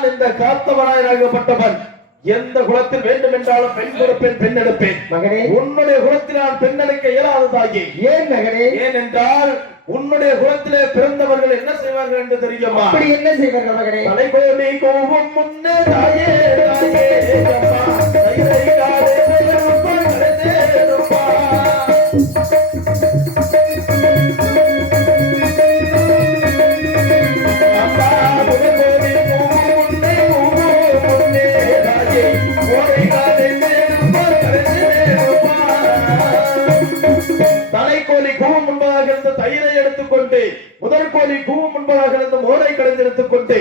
நான் இந்த காத்தவராயராகப்பட்டவன் எந்த குலத்தில் வேண்டும் என்றாலும் பெண் கொடுப்பேன், பெண் எடுப்பேன். மகனே, உன்னுடைய குலத்தில் நான் பெண் எடுக்க இயலாது தாயே. ஏன் மகனே? ஏனென்றால் உன்னுடைய குலத்திலே பிறந்தவர்கள் என்ன செய்வார்கள் என்று தெரியுமா? அப்படி என்ன செய்வார்கள் மகனே? தலைகோலி கோபம் முன்னே தாயே தாயே அம்மா தைரை காலே தேருப்பா தேருப்பா. தலைக்கோலி கூவம் முன்பதாக இருந்த தயிரை எடுத்துக்கொண்டு முதல் கோலி கூவம் முன்பதாக இருந்த மோரை கடைந்து எடுத்துக்கொண்டு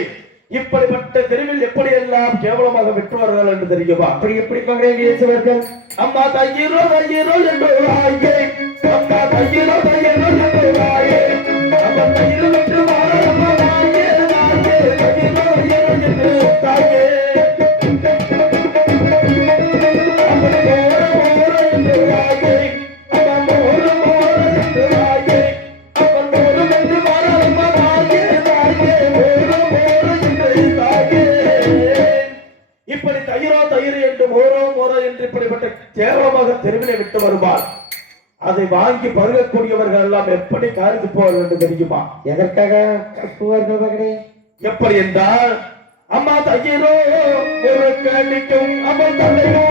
இப்படிப்பட்ட தெருவில் எப்படி எல்லாம் கேவலமாக விற்றுவார்கள் என்று தெரியுமா? அப்படி எப்படி மகனே பேசுவார்கள்? அம்மா தையரோ தையரோ என்று ஆயே, அம்மா தையரோ தையரோ என்று ஆயே, அம்மா தையரோ என்று அம்மா ஆயே ஆயே தையரோ தையரோ என்று தாயே. இப்படி தயிரோ தயிர் என்று மோரோ மோரோ என்று இப்படிப்பட்ட கேவலமாக தெருவிலே விட்டு வருவார். அதை வாங்கி பருகக்கூடியவர்கள் எல்லாம் எப்படி காரித்து போவார்கள் என்று தெரியுமா? எதற்காக போவார்கள் மகனே? எப்படி என்றால் அம்மா தையரோ ஒரு கடிக்கும் அம்மா தலையோ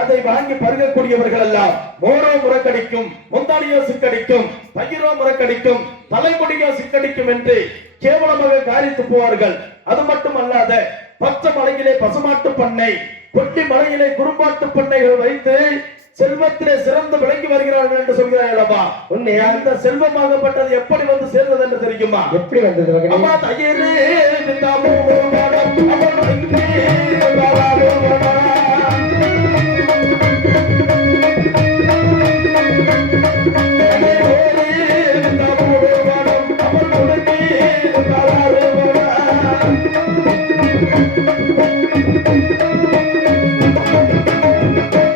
அதை வாங்கி பருகக்கூடியவர்கள் எல்லாம் மோரோ முறக்கடிக்கும், முந்தாடியோ சிக்கடிக்கும், பயிரோ முறக்கடிக்கும், தலைமுடியோ சிக்கடிக்கும் என்று கேவலமாக காரித்து போவார்கள். அது மட்டும் அல்லாத பச்சை மலையிலே பசுமாட்டு பண்ணை, கொட்டி மலையிலே குறும்பாட்டு பண்ணைகள் வைத்து செல்வத்திலே சிறந்து விளங்கி வருகிறார்கள் என்று சொல்கிறார்களா? உன்னை அந்த செல்வமாகப்பட்டது எப்படி வந்து சேர்ந்தது என்று தெரியுமா? எப்படி வந்தது மகனே? அம்மா தையரே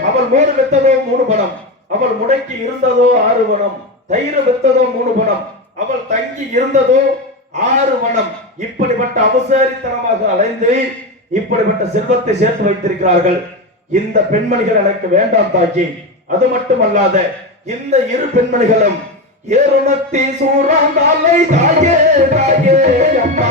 அவள் மோடு வித்ததோ 3 பணம், அவள் முடக்கி இருந்ததோ 6 பணம், தயிர் வித்ததோ 3 பணம், அவள் தங்கி இருந்ததோ 6 பணம். இப்படிப்பட்ட அவசாரித்தனமாக அலைந்து இப்படிப்பட்ட செல்வத்தை சேர்த்து வைத்திருக்கிறார்கள். இந்த பெண்மணிகள் எனக்கு வேண்டாம் தாக்கி. அது மட்டுமல்லாத இந்த இரு பெண்மணிகளும் ஏறுமத்தி சூறாந்தாலை தாயே தாயே அம்மா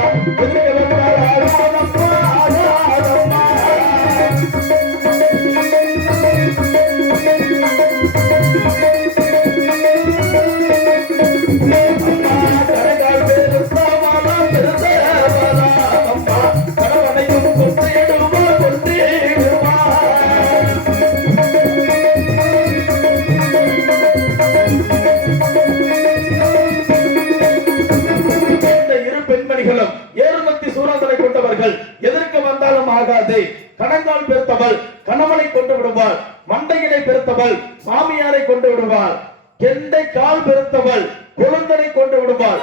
எதற்கு வந்தாலும் ஆகாது. கணங்கால் பெருத்தவள் கணவனை கொண்டு விடுவாள், மண்டையினை பெருத்தவள் சாமியாரை கொண்டு விடுவாள், கெண்டை கால் பெருத்தவள் குழந்தனை கொண்டு விடுவாள்.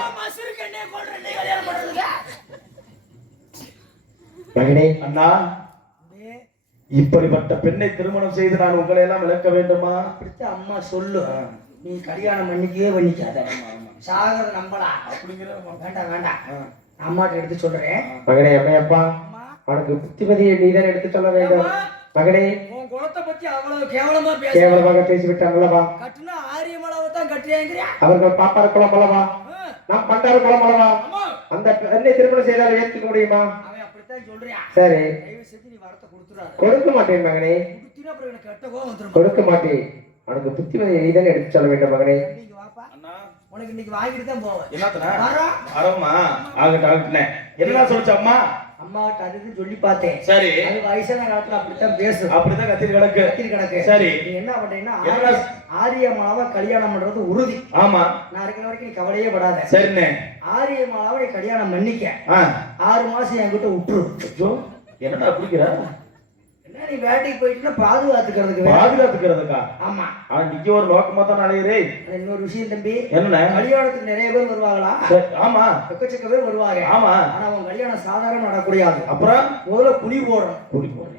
அண்ணா, இப்படிப்பட்ட பெண்ணை திருமணம் செய்து நான் உங்களை எல்லாம் விளக்க வேண்டுமா? அம்மா சொல்லு, நீ கல்யாணம் பண்ணிக்கவே பண்ணிக்காத, சாகர நம்பலா அப்படிங்கிற வேண்டாம் வேண்டாம். அம்மாட்ட எடுத்து சொல்றேன் மகனே. அம்மையப்பா, உனக்கு புத்திமதியை நீதான் எடுத்து சொல்ல வேண்டும் மகனே. உன் குலத்தை பத்தி அவ்வளவு கேவலமா கேவலமாக பேசிவிட்டாங்களவா? கட்டுனா ஆரியமளாவை தான் கட்டுறேங்கிறியா? அவர்கள் பாப்பார குளம் அல்லவா, நாம் பண்டார குளம் அல்லவா? அந்த பெண்ணை திருமணம் செய்தால் ஏற்றுக்க முடியுமா? அவன் அப்படித்தான் சொல்றியா? சரி, தயவு செஞ்சு நீ வரத்தை கொடுத்துறாத. கொடுக்க மாட்டேன் மகனே, கொடுத்தீனா அப்புறம் எனக்கு கெட்ட கோவம் வந்துரும். கொடுக்க மாட்டேன். உனக்கு புத்திமதியை நீதான் எடுத்து சொல்ல வேண்டும் மகனே. உனக்கு இன்னைக்கு வாங்கிட்டு தான் போவேன். என்னத்தனா அரமா ஆகட்டும் ஆகட்டும். என்ன சொல்லுச்சு அம்மா? அம்மாட்ட அதுக்கு சொல்லி பார்த்தேன். சரி, அது வயசான காலத்துல அப்படித்தான் பேசு, அப்படிதான் கத்திரி கிடக்கு. சரி, நீ என்ன பண்றீங்கன்னா ஆரியமாலாவை கல்யாணம் பண்றது உறுதி. ஆமா, நான் இருக்கிற வரைக்கும் நீ கவலையே படாத. சரிண்ணே. ஆரியமாலாவை நீ கல்யாணம் பண்ணிக்க, 6 மாசம் என்கிட்ட விட்டுரு. என்னடா பிடிக்கிற? என்ன நீ வேட்டைக்கு போயிட்டுனா பாதுகாத்துக்கிறதுக்கு வேற. பாதுகாத்துக்கிறதுக்கா? ஆமா. நீங்க ஒரு நோக்கமா தான் அலையிறே. இன்னொரு விஷயம் தம்பி, என்ன கல்யாணத்துக்கு நிறைய பேர் வருவாங்களா? ஆமா, எக்கச்சக்க பேர் வருவாங்க. ஆமா, ஆனா உன் கல்யாணம் சாதாரண நடக்கூடாது. அப்புறம் முதல்ல குழி போடுறோம். குழி போடுறேன்.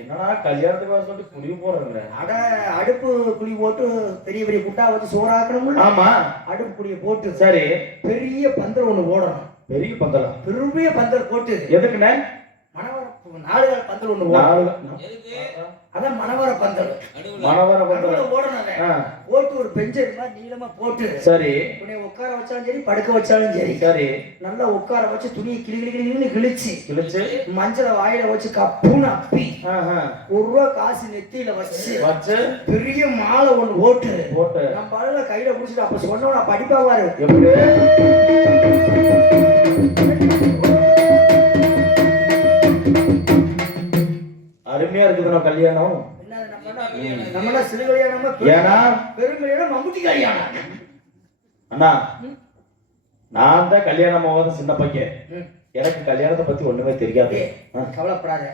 என்னடா கல்யாணத்துக்கு வர சொல்லிட்டு குழி போடுறேங்க? அட அடுப்பு குழி போட்டு பெரிய பெரிய குட்டா வச்சு சோறாக்கணும்ல. ஆமா, அடுப்பு குழியை போட்டு சரி பெரிய பந்தல் ஒண்ணு போடணும். பெரிய பந்தலா? பெரிய பந்தல் போட்டு எதுக்குண்ணே? மணவர 4 கால் பந்தல் ஒண்ணு போடணும். அதான் மணவர பந்தல். மணவர பந்தல் போடணும். போட்டு ஒரு பெஞ்சு மாதிரி நீளமா போட்டு சரி உன்னை உட்கார வச்சாலும் சரி படுக்க வச்சாலும் சரி சரி நல்லா உட்கார வச்சு துணியை கிளி கிழிச்சு மஞ்சளை வாயில வச்சு கப்புன்னு அப்பி ₹1 காசு நெத்தியில வச்சு பெரிய மாலை ஒண்ணு போட்டு நம்ம ஆளுல கையில குடிச்சிட்டு அப்ப சொன்னோட படிப்பாவாரு எப்படி அருமையா இருக்குது கல்யாணம். நம்ம சிறு கல்யாணமா ஏன்னா பெரும் கல்யாணம் மம்முட்டி கல்யாணம். அண்ணா நான் தான் கல்யாணம் ஆகாத சின்ன பையன், எனக்கு கல்யாணத்தை பத்தி ஒண்ணுமே தெரியாது. கவலைப்படாத,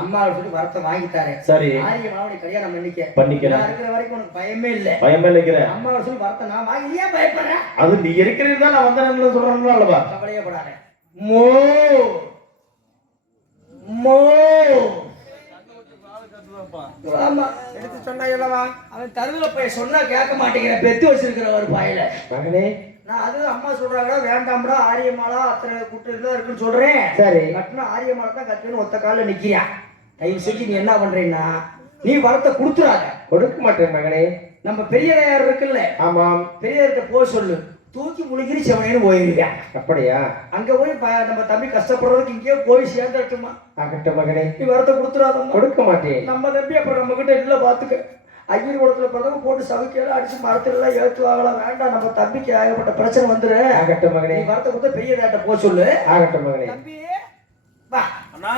அம்மா சொல்லி வரத்தை வாங்கித்தாரு. சரி ஆரிய மாவடி கல்யாணம் பண்ணிக்கிறேன். இருக்கிற வரைக்கும் உனக்கு பயமே இல்ல. பயமே இல்லைக்கிறேன். அம்மா சொல்லி வரத்தை நான் வாங்கி ஏன் பயப்படுறேன்? அது நீ இருக்கிறது தான் நான் வந்தேன்னு சொல்றேன் அல்லவா? கவலையப்படாத. மோ மோ எடுத்து சொன்னா அவன் தருதல போய் சொன்னா கேட்க மாட்டேங்கிற பெத்து வச்சிருக்கிற ஒரு பாயில மகனே. நான் அது அம்மா சொல்றாங்கடா வேண்டாம்டா ஆரியமாலா அத்தனை கூட்டம் இருக்குன்னு சொல்றேன். சரி கட்டினா ஆரியமாலா தான் கட்டுன்னு ஒத்த காலில் நிக்கிறியான். தயவு செஞ்சு நீ என்ன பண்றீன்னா நீ வரத்தை கொடுத்துறாத. கொடுக்க மாட்டேன் மகனே. நம்ம பெரியதையார் இருக்குல்ல, ஆமாம், பெரியர்கிட்ட போக சொல்லு. தூக்கி முழுகிரி செவனேன்னு போயிருக்கேன். அப்படியா? அங்க போய் நம்ம தம்பி கஷ்டப்படுறதுக்கு இங்கேயே போய் சேர்ந்துட்டுமா? ஆகட்ட மகனே, நீ வரத்தை கொடுத்துறாதம்மா. கொடுக்க மாட்டேன். நம்ம தம்பி அப்புறம் நம்ம கிட்ட இல்ல பாத்துக்க. ஐயர் குளத்துல பிறந்தவங்க போட்டு சமைக்கலாம் அடிச்சு மரத்துல எல்லாம் ஏற்றுவாங்களாம். வேண்டாம், நம்ம தம்பிக்கு ஆகப்பட்ட பிரச்சனை வந்துரு. ஆகட்ட மகனே, நீ வரத்தை கொடுத்த பெரிய ரேட்ட போக சொல்லு. ஆகட்ட மகனே. தம்பி வா அண்ணா.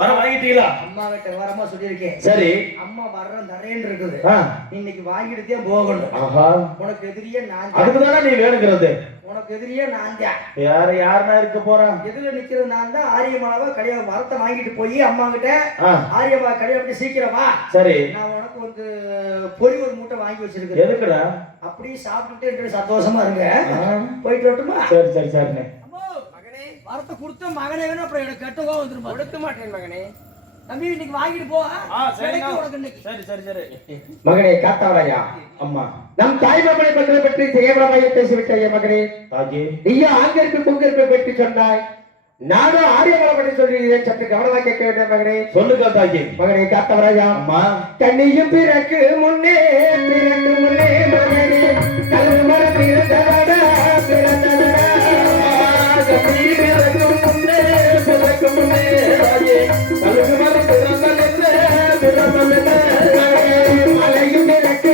வர வாங்கிட்டீங்களா? அம்மா கிட்ட வரமா சொல்லியிருக்கேன். சரி அம்மா வர்றேன் தரேன்னு இருக்குது. இன்னைக்கு வாங்கிட்டுதே போகணும். உனக்கு எதிரியே நான். அதுக்குதானே நீ வேணுங்கிறது. உனக்கு எதிரியே நான் தான். யாருன்னா இருக்க போறான்? எதுல நிக்கிறது நான் தான். ஆரியமாவா கல்யாணம் வரத்தை வாங்கிட்டு போய் அம்மா கிட்ட ஆரியமா கல்யாணம் சீக்கிரமா. சரி நான் உனக்கு வந்து பொரி ஒரு மூட்டை வாங்கி வச்சிருக்கேன். எதுக்குடா? அப்படியே சாப்பிட்டுட்டு சந்தோஷமா இருங்க. போயிட்டு வரட்டுமா? சரி சரி சரிண்ணே. வரத்தை கொடுத்த மகனே வேணும் அப்புறம் எனக்கு கெட்டவா வந்துரும். கொடுக்க மாட்டேன் மகனே. தம்பி இன்னைக்கு வாங்கிட்டு போ. சரி சரி சரி மகனே. காத்தாவளையா அம்மா, நம் தாய் மாமனை மக்களை பற்றி தேவரமாக பேசிவிட்டாய மகனே. தாஜி நீயா ஆங்கிருப்பு பொங்கிருப்பை பற்றி சொன்னாய், நானும் ஆரியமலை பற்றி சொல்கிறேன். சற்று கவனமாக கேட்க வேண்டும் மகனே. சொல்லுங்க தாஜி. மகனே காத்தவராயா, அம்மா, கண்ணியும் பிறக்கு முன்னே மகனே கலந்து மரம் பிறந்தவடா பிறந்தவடா மலையும் எனக்கு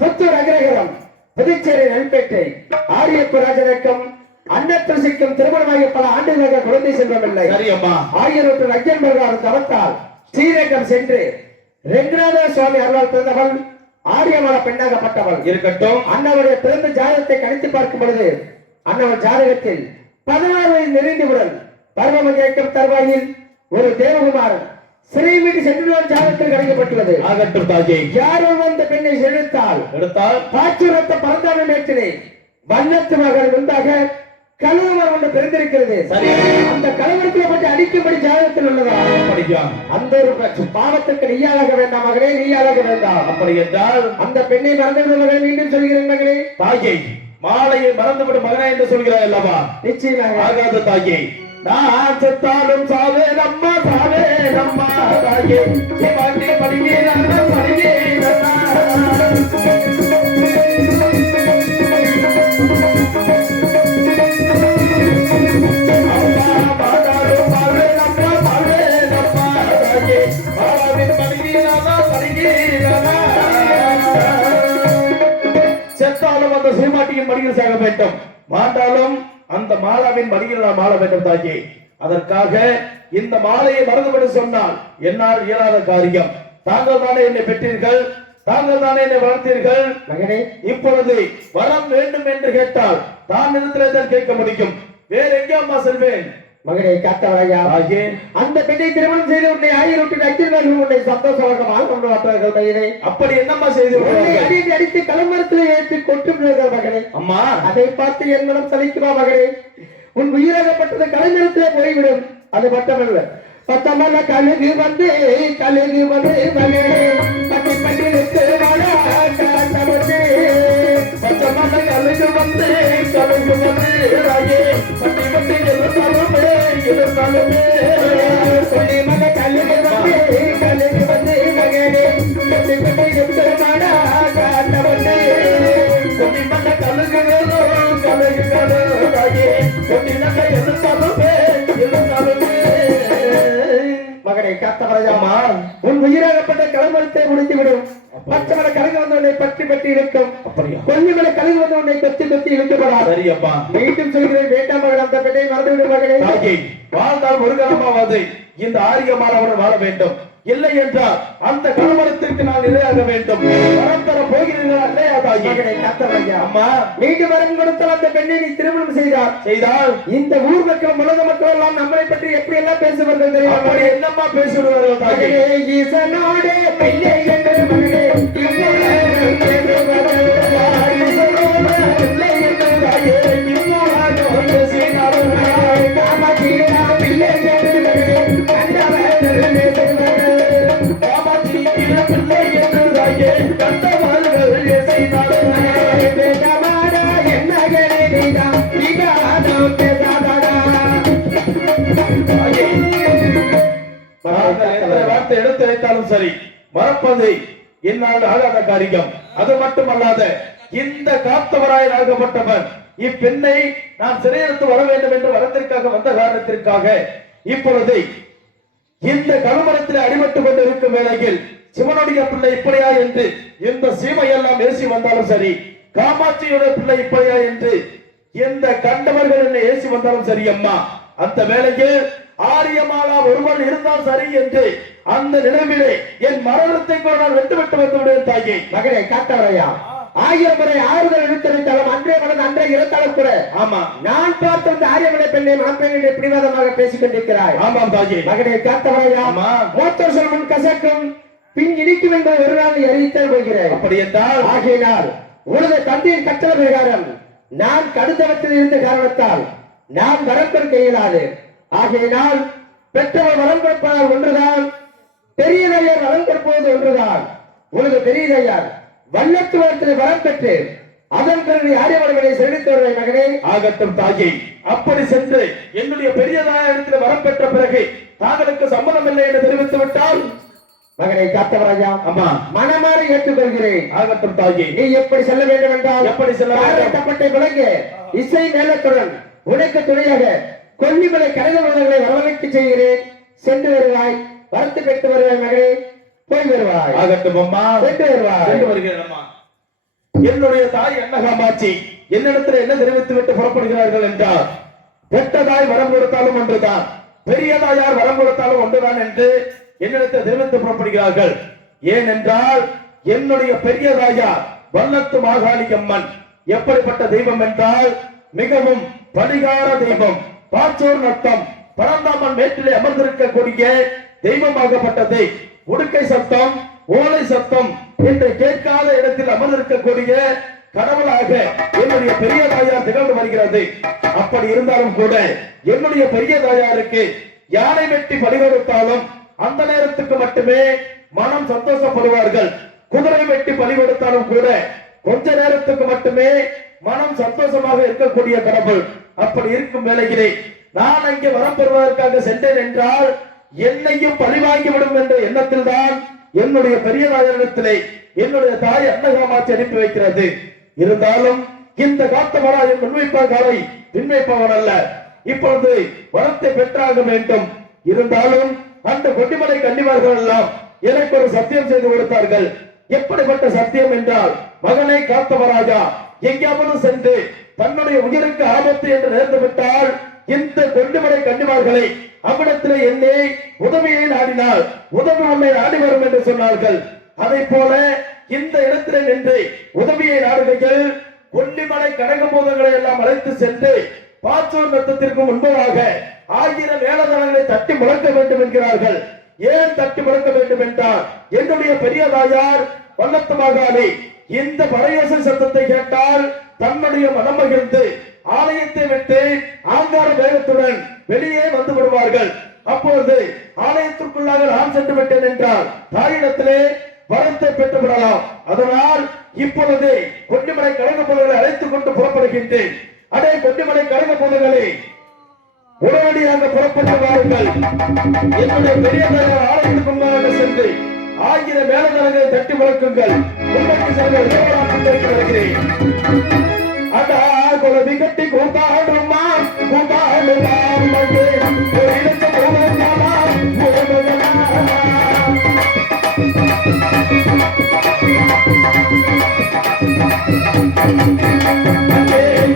புத்தூர் அகிரகரம் புதுச்சேரி நல்பேட்டை ஆரியப்பு ராஜனக்கம் அன்னத்துசிக்கும் திருமணமாக பல ஆண்டுகளாக குழந்தை செல்வமில்லை. ஆயிரத்து ஐயன்பர்கள் தவத்தால் ஸ்ரீரங்கம் சென்று ரெங்கநாத சுவாமி அருளால் பிறந்தவள் ஆரியமல பெண்ணாகப்பட்டவள் இருக்கட்டும். அன்னவருடைய பிறந்த ஜாதகத்தை கணித்து பார்க்கும் பொழுது அன்னவர் ஜாதகத்தில் 16 வயது நிறைந்தவுடன் பருவமங்கேற்கும் தருவாயில் ஒரு தேவகுமாரன் ஸ்ரீமிடி சென்றுள்ள ஜாதகத்தில் கணிக்கப்பட்டுள்ளது. ஆகட்டும் தாஜி. யாரோ அந்த பெண்ணை எடுத்தால் பாச்சுரத்த பரந்தாம மேற்றிலே வண்ணத்து மகள் முன்பாக கழுவமரம் ஒன்று பிறந்திருக்கிறது. அந்த கழுவரத்தில் பற்றி அடிக்கும்படி ஜாதகத்தில் உள்ளதா? அந்த ஒரு பாவத்துக்கு நீயாளாக வேண்டாம் மகளே, நீயாளாக வேண்டாம். அப்படி என்றால் அந்த பெண்ணை மறந்துவிடும் மகளை மீண்டும் சொல்கிறேன் மகளே. தாயை மாலையை மறந்துவிடும் மகனே என்று சொல்கிறாய் அல்லவா? நிச்சயமாக ஆகாத தாயை. நான் செத்தாலும் சாவே நம்மா சாவே நம்மா தாயே சிவாண்டி படிவீரன் படிவீரன். செத்தாலும் அந்த சீமாட்டியின் மடியில் சாக வேண்டும், மாட்டாலும் அந்த மாலாவின் மடியில் நாம் ஆள வேண்டும் தாஜி. அதற்காக இந்த மாலையை மறந்துவிட சொன்னால் என்னால் இயலாத காரியம். தாங்கள் தானே என்னை பெற்றீர்கள், தாங்கள் தானே என்னை வளர்த்தீர்கள். மகனே, இப்பொழுது வரம் வேண்டும் என்று கேட்டால் தான் இடத்திலே தான் கேட்க முடியும். வேற எங்கே அம்மா செல்வேன்? மகனை காத்தவரையா, அந்த பெண்ணை திருமணம் செய்து உன்னை ஆயிரத்தி அக்கிரமர்கள் உன்னை சந்தோஷமாக கொண்டு வந்தார்கள் மகனே. அப்படி என்னம்மா செய்து அடித்து அடித்து களமரத்தில் ஏற்றி கொட்டுகிறார்கள் மகனே. அம்மா, அதை பார்த்து என் மனம் சலிக்குமா மகனே? உன் உயிராகப்பட்டது களமரத்திலே போய்விடும். அது மட்டுமல்ல, பத்தமல்ல கழுகு வந்து மகனே பட்டி பட்டி நிறுத்து காத்தவரே. பச்சமல்ல கழுகு வந்து ராயே பட்டி பட்டி இருந்தாலுமே மல கழுகு வந்து மகனே பட்டி பட்டி நிறுத்து காத்தவரே. மல்ல கழுகு ராயே பட்டி இருந்தாலுமே மகனை காத்தவரையாமா, உன் உயிராகப்பட்ட களமரத்தை முடித்துவிடும். பச்சமலை கழுகு வந்து உன்னை பற்றி பற்றி இழுக்கும். கொல்லிமலை கழுகு வந்து உன்னை கொத்தி கொத்தி இழுக்கப்படாது. சரியப்பா, மீண்டும் சொல்கிறேன், வேண்டாம் மகன், அந்த பெண்ணை மறந்துவிடும் மகனே. வாழ்ந்தால் ஒரு காலமாவது இந்த ஆரியமானவன் வாழ வேண்டும். இல்லை என்றால் அந்த கணவனத்திற்கு நான் இரையாக வேண்டும். வரம் தர போகிறீர்களா இல்லையா தாயி? மகனை காத்தவரையா, அம்மா, மீண்டும் வரம் கொடுத்தால் அந்த பெண்ணை நீ திருமணம் செய்தால் இந்த ஊர் மக்கள் உலக மக்கள் எல்லாம் நம்மளை பற்றி எப்படி எல்லாம் பேசுவார்கள் தெரியுமா? அப்படி என்னம்மா பேசுவார்கள் தாயி? ஈசனோட பிள்ளை என்று மகனே எடுத்து வைத்தாலும் சரி, மறப்பது என்னால் ஆகாத காரியம். அது மட்டுமல்லாத இந்த காத்தவராயனாகப்பட்டவன் இப்பெண்ணை நான் சிறையெடுத்து வர வேண்டும் என்று வரத்திற்காக வந்த காரணத்திற்காக இப்பொழுது இந்த கருமரத்தில் அடிபட்டு கொண்டு இருக்கும் வேளையில் சிவனுடைய பிள்ளை இப்படியா என்று எந்த சீமையெல்லாம் ஏசி வந்தாலும் சரி, காமாட்சியுடைய பிள்ளை இப்படியா என்று எந்த கண்டவர்கள் என்ன ஏசி வந்தாலும் சரி அம்மா, அந்த வேளையில் ஆரியமாலா ஒருவன் இருந்தால் சரி என்று அந்த நிலைமையிலே என் மரணத்தை கூட நான் விட்டு வந்து விடுவேன் தாயே. மகனை காத்தவரையா, 1000 முறை ஆறுதல் எடுத்துரைத்தாலும் அன்றே மனது அன்றே இறந்தாலும் கூட, ஆமா, நான் பார்த்த அந்த ஆரியமலை பெண்ணை மணப்பேன் என்று பிடிவாதமாக பேசிக் கொண்டிருக்கிறாய். ஆமாம் தாயே. மகனை காத்தவரையா, மூத்த சொல் முன் கசக்கும் பின் இனிக்கும் என்பதை ஒரு நாள் அறிவித்தல் போகிறேன். அப்படி என்றால் ஆகையினால் உனது தந்தையின் கட்டளை பிரகாரம் நான் கடுத்தவத்தில் இருந்த காரணத்தால் நான் வரம் கொடுக்க இயலாது. ஆகையினால் பெற்றவர் வரம் கொடுப்பதால் ஒன்றுதான், பெரியதையார் வரம் கொடுப்பது ஒன்றுதான். உனது பெரியதையார் வல்லத்துவத்தில் வரம் பெற்று அதன் பிறகு ஆரியவர்களை செலுத்தி வருவாய் மகனே. ஆகட்டும் தாயே, அப்படி சென்று என்னுடைய பெரியதாயிரத்தில் வரம் பெற்ற பிறகு தாங்களுக்கு சம்மதம் இல்லை என்று தெரிவித்து விட்டால் மகனை காத்தவராஜா, அம்மா, மனமாறி ஏற்றுக்கொள்கிறேன். ஆகட்டும் தாயே. நீ எப்படி செல்ல வேண்டும் என்றால் எப்படி செல்ல வேண்டும்? கட்டப்பட்டை விளங்க இசை மேலத்துடன் உனக்கு துணையாக கொல்லிமலை கடைகளை வரவழைக்க செய்கிறேன். சென்று வருவாய், வரத்து பெற்று வருவாய் மகனே, போய் வருவாய். ஆகட்டும் அம்மா, சென்று வருவாய். சென்று வருகிறேன் அம்மா. என்னுடைய தாய் அன்னகாமாட்சி என்னிடத்தில் என்ன தெரிவித்து விட்டு புறப்படுகிறார்கள் என்றால், பெற்றதாய் வரம் கொடுத்தாலும் ஒன்றுதான், பெரியதாயார் வரம் கொடுத்தாலும் ஒன்றுதான் என்று என்னிடத்தை தெரிவித்து புறப்படுகிறார்கள். ஏனென்றால் என்னுடைய பெரியதாயார் வல்லத்து மாகாளி அம்மன் எப்படிப்பட்ட தெய்வம் என்றால் மிகவும் பரிகார தெய்வம். பாச்சூர் நத்தம் பரந்தாமன் மேட்டிலே அமர்ந்திருக்கக்கூடிய தெய்வமாகப்பட்டது. உடுக்கை சத்தம், ஓலை சத்தம் என்று கேட்காத இடத்தில் அமர்ந்திருக்கக்கூடிய கடவுளாக என்னுடைய பெரிய தாயார் திகழ்ந்து வருகிறது. அப்படி இருந்தாலும் கூட என்னுடைய பெரிய தாயாருக்கு யானை வெட்டி பலி கொடுத்தாலும் அந்த நேரத்துக்கு மட்டுமே மனம் சந்தோஷப்படுவார்கள். குதிரை வெட்டி பலி கொடுத்தாலும் கூட கொஞ்ச நேரத்துக்கு மட்டுமே மனம் சந்தோஷமாக இருக்கக்கூடிய கடவுள். அப்படி இருக்கும் வேளையிலே நான் அங்கே வரம் பெறுவதற்காக சென்றேன் என்றால் என்னையும் பழி வாங்கிவிடும் என்ற எண்ணத்தில் தான் என்னுடைய பெரியதாயிரத்திலே என்னுடைய தாய் அன்னகாமாட்சி அனுப்பி வைக்கிறது. இருந்தாலும் இந்த காத்தவராயன் முன்வைப்பாளரை பின்வைப்பவன் அல்ல. இப்பொழுது வரத்தை பெற்றாக வேண்டும். இருந்தாலும் அந்த கொட்டிமலை கன்னிமார்கள் எல்லாம் எனக்கு ஒரு சத்தியம் செய்து கொடுத்தார்கள். எப்படிப்பட்ட சத்தியம் என்றால், மகனை காத்தவராஜா எங்கேயாவது சென்று தன்னுடைய உயிருக்கு ஆபத்து என்று நேர்ந்து விட்டால் இந்த கொண்டுமலை கன்னிமார்களை அவ்விடத்திலே என்னை உதவியை நாடினால் உதவி உன்னை நாடி வரும் என்று சொன்னார்கள். அதை போல இந்த இடத்திலே நின்று உதவியை நாடுகையில் கொல்லிமலை கடகபோதங்களை எல்லாம் அழைத்து சென்று பாச்சூர் நத்தத்திற்கு முன்பதாக 1000 மேலதளங்களை தட்டி முழக்க வேண்டும் என்கிறார்கள். ஏன் தட்டி முழக்க வேண்டும் என்றால் என்னுடைய பெரிய தாயார் வல்லத்து மாகாளி இந்த பறையோசை சத்தத்தை கேட்டால் தன்னுடைய மனம் மகிழ்ந்து ஆலயத்தை விட்டு ஆங்கார வேகத்துடன் வெளியே வந்து விடுவார்கள். அப்பொழுது ஆலயத்திற்குள்ளாக நான் சென்று விட்டேன் என்றால் தாயிடத்திலே வரத்தை பெற்று விடலாம். அதனால் இப்பொழுது கொல்லிமலை கழக பொருள்களை அழைத்துக் கொண்டு புறப்படுகின்றேன். அதே கொல்லிமலை கழக பொருள்களை உடனடியாக புறப்பட்டு வாருங்கள். என்னுடைய பெரிய தலைவர் ஆலயத்துக்கு முன்பாக சென்று 1000 மேலதளங்களை தட்டி முழக்குங்கள். உண்மைக்கு செல்வதற்கு வருகிறேன். அடா குலவி கட்டி கூத்தாடுமா கூத்தாடுமா மகே ஒரு இடத்தை போவதாமா போவதாமா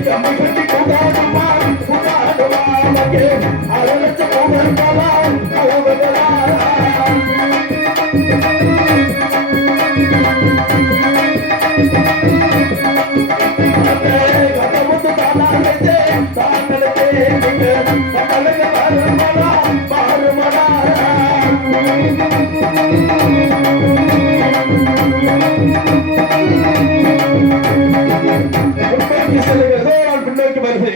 கம்பி கட்டி கூத்தாடுமா கூத்தாடுமா மகே அரளத்தை போவதாமா போவதாமா பின்னோக்கி வருது.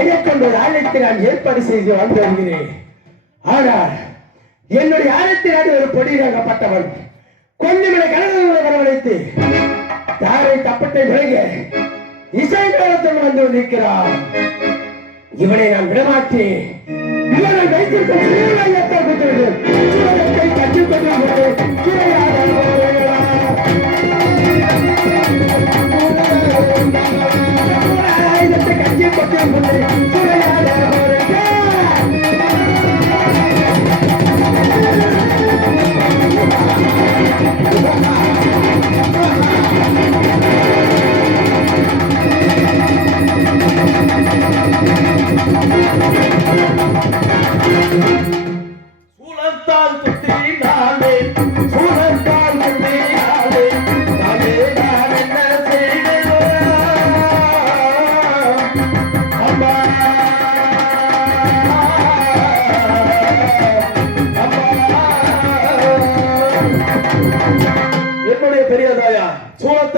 எனக்கொண்டு ஆலயத்தை நான் ஏற்பாடு செய்து வந்து வருகிறேன். ஆனால் என்னுடைய ஆலயத்தினாடி ஒரு பொடியாகப்பட்டவன் கொல்லிமலை கழகங்களை வரவழைத்து தாரை தப்பட்டை விலக இசை மேளத்துடன் வந்து நிற்கிறான். இவனை நான் விடமாட்டேன். இவனை வைத்திருக்கும் சூழலையத்தை கற்றுக் கொண்டு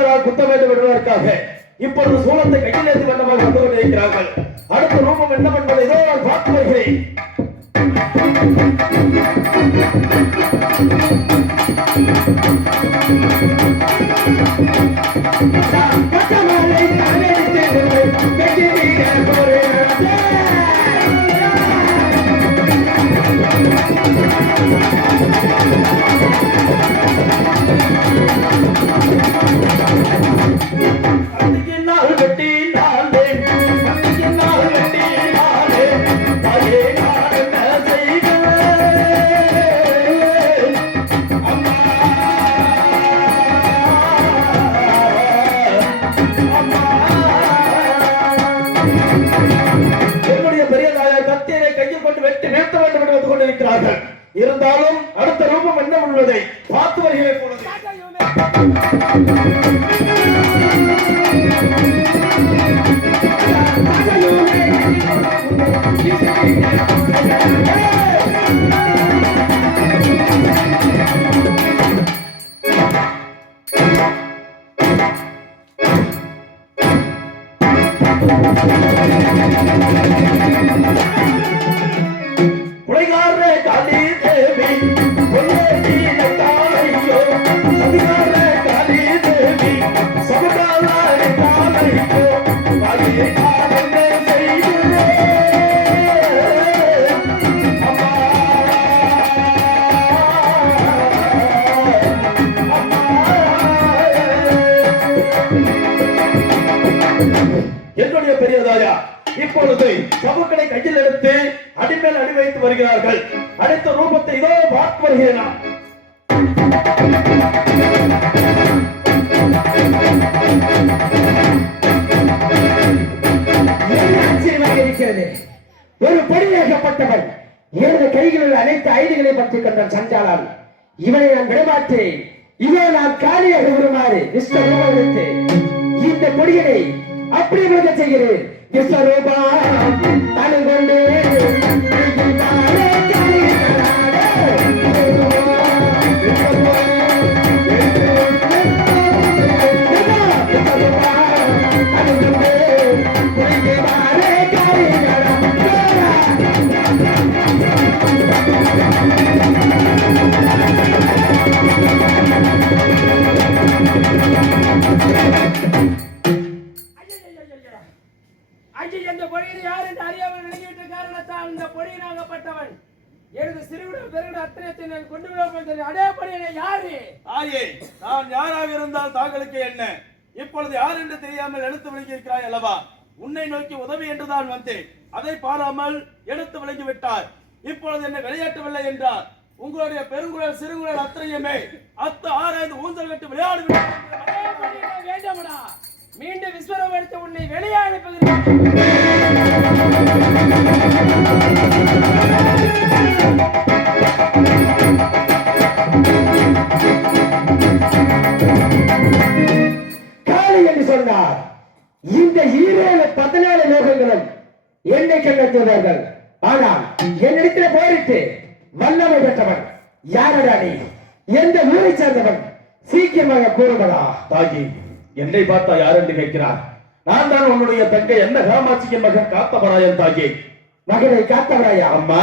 சூலத்தினால் குத்த வேண்டும் என்பதற்காக இப்பொழுது சூலத்தை கையில் ஏந்தி வண்ணமாக வந்து கொண்டிருக்கிறார்கள். அடுத்த ரூபம் என்ன என்பதை இதோ நான் பார்த்து வருகிறேன். இருந்தாலும் அடுத்த ரூபம் என்ன உள்ளதை பார்த்து வருகிறேன் பொழுது என்னுடைய பெரியதாயா இப்பொழுது சவுக்கடை கையில் எடுத்து அடிமேல் அடி வைத்து வருகிறார்கள். அடுத்த ரூபத்தை இதோ பார்த்து வருகிறேன். இருக்கிறது. ஒரு பொடியாகப்பட்டவன் எனது கைகளில் அனைத்து ஐதுகளை பற்றி கொண்ட சண்டாளன் இவனை நான் விடமாட்டேன். இதோ நான் காலியாக வருமாறு விஸ்வரூபம் எடுத்து இந்த பொடியனை அப்படி விலக செய்கிறேன். விஸ்வரூபா தனி கொண்டு இப்பொழுது யார் என்று தெரியாமல் எடுத்து விளங்கியிருக்கிறாய் அல்லவா? உன்னை நோக்கி உதவி என்றுதான் வந்தேன். அதை பாராமல் எடுத்து விளங்கி விட்டார். இப்பொழுது என்ன விளையாட்டவில்லை என்றார். உங்களுடைய பெருங்குழல் சிறுகுழல் அத்தனையுமே ஆராய்ந்து ஊஞ்சல் கட்டு விளையாடு வேண்டாமடா. மீண்டும் விஸ்வரூபம் எடுத்து உன்னை வெளியே அனுப்புகிறேன். சொன்னார். இந்த 17 லோகங்களும் என்னை கண்டறிந்தார்கள். ஆனால் என்னிடத்தில் போரிட்டு வல்லமை பெற்றவன் யாரடா நீ? எந்த ஊரை சேர்ந்தவன்? சீக்கிரமாக கூறுவதா? தாகி என்னை பார்த்தா யார் என்று கேட்கிறார். நான் தான் உன்னுடைய தங்கை என்ன காமாட்சியின் மகன் காத்தவராயன். தாகி மகனை காத்தவராயா? அம்மா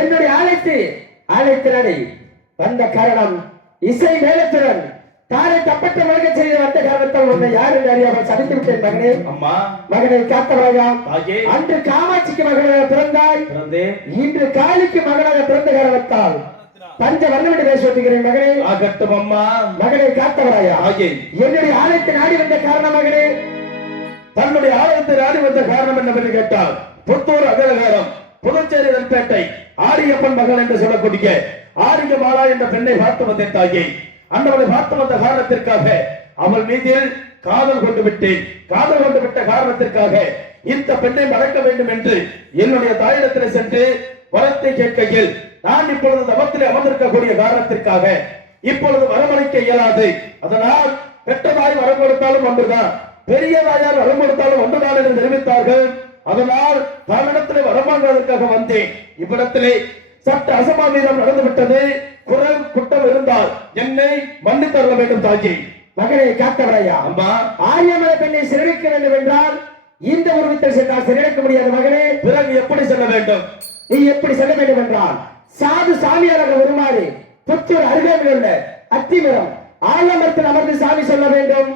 என்னுடைய அழைத்தினரை வந்த காரணம் இசை மேலத்துடன் தாரை தப்பட்ட மகனை செய்து வந்த காரணத்தால் உன்னை யார் என்று அறியாமல் சமைத்து விட்டேன் மகனே. அம்மா மகனை காத்தவராயா? அன்று காமாட்சிக்கு மகனாக பிறந்தாய், இன்று காளிக்கு மகனாக பிறந்த காரணத்தால் பஞ்ச வர்ணமிட்டு பேச சொல்லுகிறேன் மகனே. ஆகட்டும் அம்மா. மகனை காத்தவராயா? என்னுடைய ஆலயத்தை நாடி வந்த காரணம் மகனே? தன்னுடைய ஆலயத்தை நாடி வந்த காரணம் என்னவென்று கேட்டால் புத்தூர் அகலகாரம் புதுச்சேரி நெல்பேட்டை ஆரியப்பன் மகள் என்று சொல்லக்கூடிய ஆரிய மாலா என்ற பெண்ணை பார்த்து வந்தேன். தாயை அந்தவளை பார்த்து வந்த காரணத்திற்காக அவள் மீதில் காதல் கொண்டு விட்ட காரணத்திற்காக இந்த பெண்ணை மறக்க வேண்டும் என்று என்னுடைய தாயிடத்தில் சென்று வரத்தை கேட்கையில் நான் இப்பொழுது தவத்திலே அமர்ந்திருக்கக்கூடிய காரணத்திற்காக இப்பொழுது வரமளிக்க இயலாது. அதனால் பெற்றதாய் வரம் கொடுத்தாலும் ஒன்றுதான், பெரியதாயார் வரம் கொடுத்தாலும் ஒன்றுதான் என்று தெரிவித்தார்கள். அதனால் தானிடத்திலே வரமாடுவதற்காக வந்தேன். இவ்விடத்திலே சட்ட அசம்பாவிதம் நடந்துவிட்டது. குற்றம் இருந்தால் என்னை மன்னித்தருள வேண்டும் தாஜி. மகனை காத்தவரையா அம்மா ஆரியமலை பெண்ணை சிறடிக்க வேண்டும் என்றால் இந்த உருவத்தில் சென்றால் சிறடிக்க முடியாத மகனே. பிறகு எப்படி செல்ல வேண்டும்? நீ எப்படி செல்ல வேண்டும் என்றால் சாது சாமியாராக உருமாறி புத்தூர் அருகாமையில் உள்ள அத்திமரம் ஆலமரத்தில் அமர்ந்து சாமி சொல்ல வேண்டும்.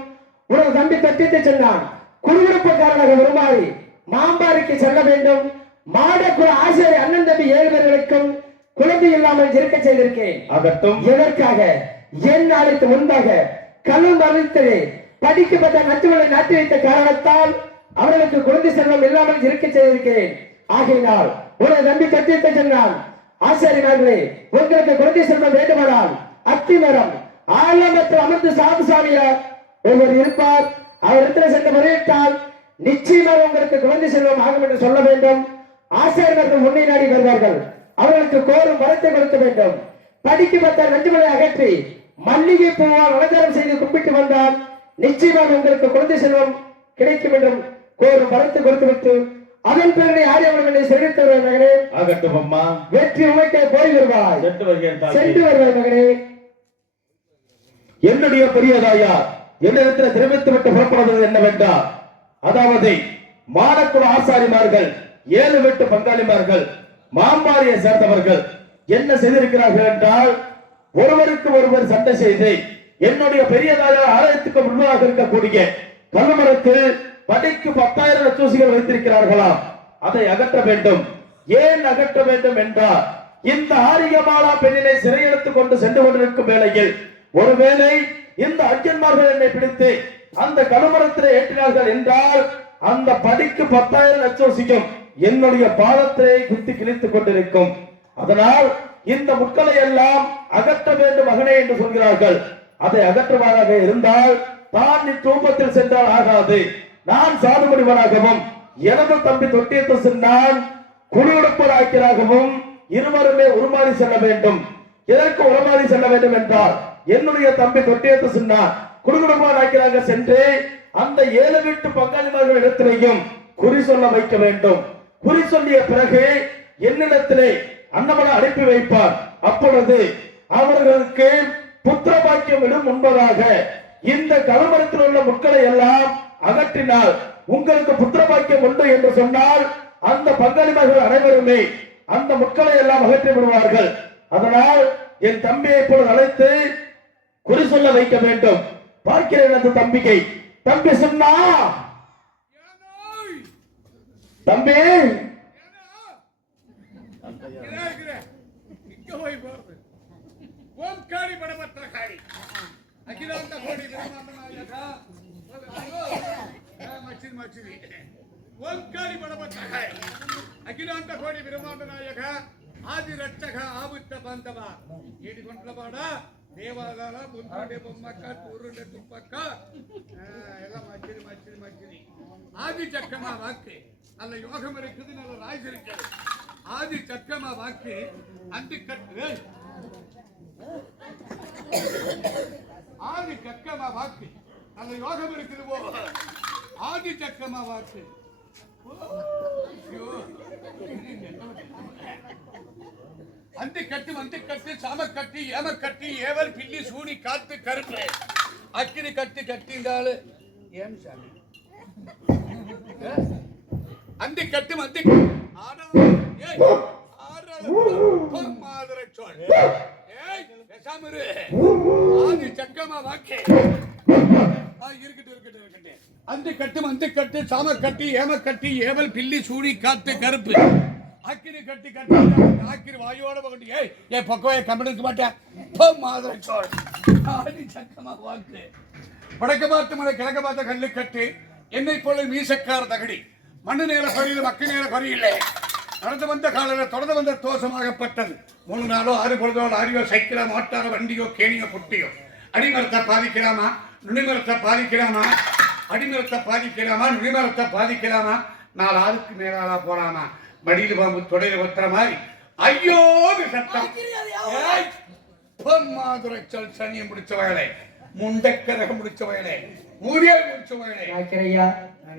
உனது தம்பி தத்தித்து சென்றான். குடியிருப்புக்காரனாக உருமாறி மாம்பாறைக்கு செல்ல வேண்டும். மாடக்குல ஆசிரியர் அண்ணன் தம்பி 7 பேர்களுக்கும் குழந்தை இல்லாமல் இருக்க செய்திருக்கேன். ஆகட்டும். எதற்காக? என் நாளுக்கு முன்பாக கல்லும் அழித்தது படிக்கப்பட்ட நச்சுகளை நாட்டி வைத்த காரணத்தால் அவர்களுக்கு குழந்தை செல்வம் இல்லாமல் இருக்க செய்திருக்கிறேன். ஆகையினால் உனது தம்பி தத்தித்து சென்றான். ஆசிரியர்களே, உங்களுக்கு குழந்தை செல்வம் வேண்டுமானால் அத்திமரம் ஆலமரத்தில் அமர்ந்து சாது சாமியார் ஒருவர் இருப்பார். அவர் இடத்துல சென்று முறையிட்டால் நிச்சயமாக உங்களுக்கு குழந்தை செல்வம் ஆகும் என்று சொல்ல வேண்டும். ஆசிரியர்கள் முன்னே நாடி வருவார்கள். அவர்களுக்கு கோரும் வரத்தை கொடுக்க வேண்டும். படிக்கப்பட்ட நஞ்சுகளை அகற்றி மல்லிகை பூவால் அலங்காரம் செய்து கும்பிட்டு வந்தால் நிச்சயமாக உங்களுக்கு குழந்தை செல்வம் கிடைக்கும் என்றும் கோரும் வரத்தை கொடுத்துவிட்டு அதன் பிறகு ஆரியவர்களை செலுத்த மகனே. ஆகட்டும் அம்மா. வெற்றி உமைக்க போய் வருவாய். சென்று வருவாய் மகனே. என்னுடைய பெரியதாயா என்னிடத்தில் தெரிவித்து விட்டு புறப்படுவது என்னவென்றால், அதாவது மாடக்குல ஆசாரிமார்கள் 7 வீட்டு பங்காளிமார்கள் மாம்பாரியை சேர்ந்தவர்கள் என்ன செய்திருக்கிறார்கள் என்றால், ஒருவருக்கு ஒருவர் சண்டை செய்து என்னுடைய பெரியதாயா ஆலயத்துக்கு முன்பாக இருக்கக்கூடிய கல்லுமரத்தில் படிக்கு 10,000 லட்சூசிகள் வைத்திருக்கிறார்களாம். அதை அகற்ற வேண்டும். ஏன் அகற்ற வேண்டும் என்றால், இந்த ஆரியமாலா பெண்ணினை சிறையெடுத்துக் கொண்டு சென்று கொண்டிருக்கும் வேளையில் ஒருவேளை இந்த அஞ்சன்மார்கள் என்னை பிடித்து அந்த கழுமரத்திலே ஏற்றினார்கள் என்றால் அந்த படிக்கு 10,000 லட்சூசிக்கும் என்னுடைய பாதத்திலே குத்தி கிழித்துக் கொண்டிருக்கும். அதனால் இந்த முட்களை எல்லாம் அகற்ற வேண்டும் மகனே என்று சொல்கிறார்கள். அதை அகற்றுவாராக இருந்தால் தான் இத்தூபத்தில் சென்றால் ஆகாது. நான் சாதுமணிவனாகவும் எனது தம்பி தொட்டியத்து சென்றான் குடியுடுப்பராக்கியராகவும் இருவருமே உருமாறி செல்ல வேண்டும். எதற்கு உருமாறி செல்ல வேண்டும் என்றால், என்னுடைய தம்பி தொட்டியத்து சென்றான் குடியுடுப்பராக்கியராக சென்று அந்த 7 வீட்டு பங்காளிமார்கள் இடத்திலேயும் குறி சொல்ல வைக்க வேண்டும். குறி சொல்லிய பிறகு என்னிடத்திலே அன்னமலை அனுப்பி வைப்பார். அப்பொழுது அவர்களுக்கு புத்திர பாக்கியம் விடும் முன்பதாக இந்த கழுமரத்தில் உள்ள முட்களை எல்லாம் அகற்றினால் உங்களுக்கு புத்திர பாக்கியம் உண்டு என்று சொன்னால் அந்த பங்காளிமார்கள் அனைவருமே அந்த முட்களை எல்லாம் அகற்றி விடுவார்கள். அதனால் என் தம்பியை இப்பொழுது அழைத்து குறி சொல்ல வைக்க வேண்டும். பார்க்கிறேன் அந்த தம்பிக்கை. தம்பி சொன்னா தம்பி అఖిలాంత కోడి విరమాండ నాయక ఆది రక్షక ఆబుట్ట బంధవ ఏడి కొండలబాడ దేవాదాల బొండే బొమ్మక్క తూరుండే తుప్పక్క ಎಲ್ಲ ಮಚ್ಚಿರಿ ಮಚ್ಚಿರಿ ಮಚ್ಚಿರಿ ಆದಿ ಚಕ್ಕಮ ವಾಕ್ಯ ಅಲ್ಲ ಯೋಗ ಮರಿಕುದು ನನ್ನ ರಾಜರಿದ್ದಾರೆ ಆದಿ ಚಕ್ಕಮ ವಾಕ್ಯ ಅಂತಿ ಕಟ್ಟು ಆದಿ ಚಕ್ಕಮ ವಾಕ್ಯ ಅಲ್ಲ ಯೋಗ ಮರಿಕುದು ಆದಿ ಚಕ್ಕಮ ವಾಕ್ಯ ಅಂತಿ ಕಟ್ಟಿ ಸಾಮ ಕಟ್ಟಿ ಏಮ ಕಟ್ಟಿ ಏವರ್ ಪಿಲ್ಲಿ ಸೂಣಿ ಕಾத்து கருப்பு அக்கினி கட்டி கட்டிண்டாள் ஏன் சாமி அந்தி கட்டி மந்தி ஆதி சக்கமா வாக்கே இருக்கட்டும் அந்தி கட்டு சாம கட்டி ஏம கட்டி ஏவல் பில்லி சூடி காத்து கருப்பு அக்கினி கட்டி கட்டி ஆக்கிரி வாயோட பகட்டி ஏ பக்கவே கம்பெனிக்கு மாட்டேன் மாதிரி சோழ் ஆதி சக்கமா வாக்கு வடக்க பார்த்து மலை கிழக்க பார்த்த கல்லு கட்டு என்னை போல மீசக்கார தகடி மண்ணு நேர குறையில் மக்கு நேர குறையில்லை நடந்து வந்த காலையில் தொடர்ந்து வந்த தோஷமாகப்பட்டது 3 நாளோ 6 பொழுதோ லாரியோ சைக்கிளோ மோட்டாரோ வண்டியோ கேணியோ புட்டியோ அடிமரத்தை பாதிக்கலாமா நுனிமரத்தை பாதிக்கலாமா அடிமரத்தை பாதிக்கலாமா நுனிமரத்தை பாதிக்கலாமா 4 ஆளுக்கு மேலாளா போலாமா மடியில் பாம்பு தொடையில ஒத்துற மாதிரி ஐயோ சத்தம் மாதுரை சொல் சனியை முடிச்ச வயலை முண்டக்கரகம் முடிச்ச வயலை மூடியா முடிச்ச வயலை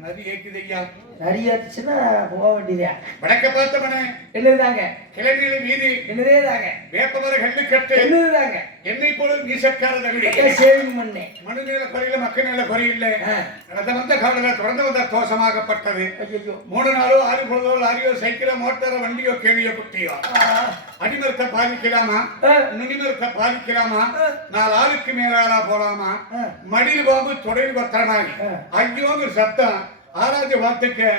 நரி ஏக்குதையா நரி ஏத்துச்சுன்னா போக வேண்டியதா வடக்க பார்த்தவனே என்னதுதாங்க கிளநிலை வீதி என்னதேதாங்க வேப்பமர கல்லு கட்டு என்னதுதாங்க என்னை போல மீசக்கார தகுதி சேவிங் பண்ணேன். மனு நீள குறையில மக்க நீள குறையில்லை. கடந்த வந்த காலில் தொடர்ந்து வந்த தோஷமாகப்பட்டது. 3 நாளோ 6 பொழுதோ லாரியோ சைக்கிளோ மோட்டாரோ வண்டியோ கேணியோ குட்டியோ அடிமரத்தை பாதிக்கலாமா, நுனிமரத்தை பாதிக்கலாமா, 4 ஆளுக்கு மேலாளா போலாமா, மடியில் பாம்பு தொடையில் பத்திரமாகி ஐயோன்னு சத்தம் 6வது வார்த்தைக்கு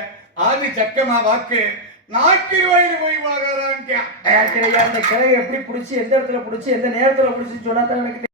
ஆதி சக்கமா வாக்கு 4 வயது போய் வாங்குறான். அந்த கிழங்கு எப்படி பிடிச்சி எந்த இடத்துல பிடிச்சி எந்த நேரத்துல பிடிச்சி சொன்னா தான் எனக்கு